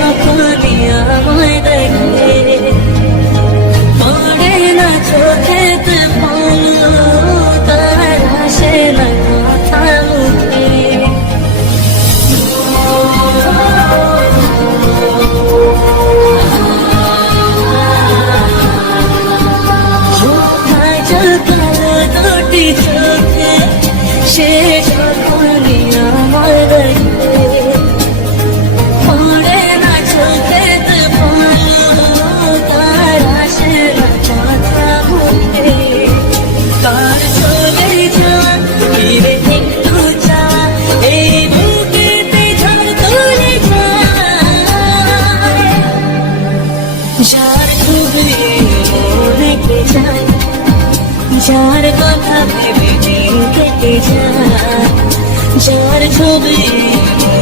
কখনই আমায় দেখে পড়ে না চোখেতে পলো তার হাসে না কথা মুখে সে যার কথা ভেবে দিন কেটে যায়, যার ছবি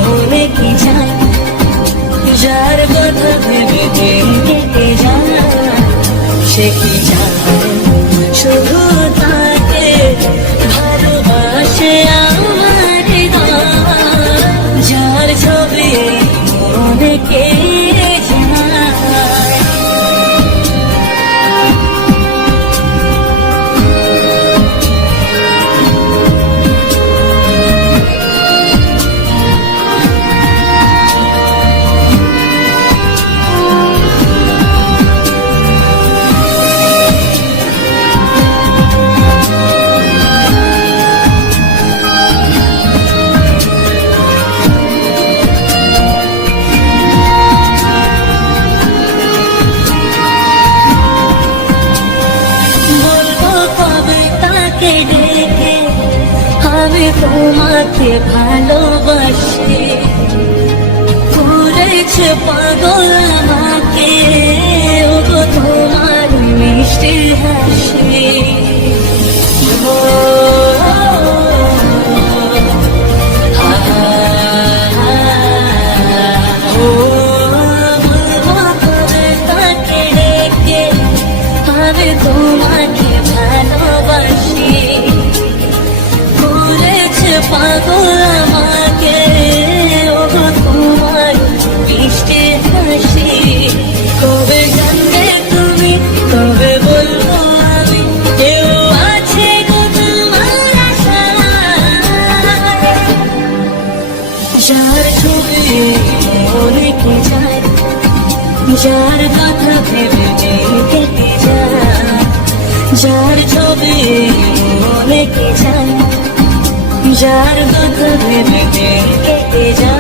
মনে কি যায়, যার কথা ভেবে দিন কেটে যায়, সে কি ডেকে আমি তোমাকে ভালোবাসি। করেছে পাগল আমাকে। মনে যায়? যার কথা ভেবে কেটে যায়? যার ছবি মনে কে যায়? যার কথা ভেবে কেটে যায়?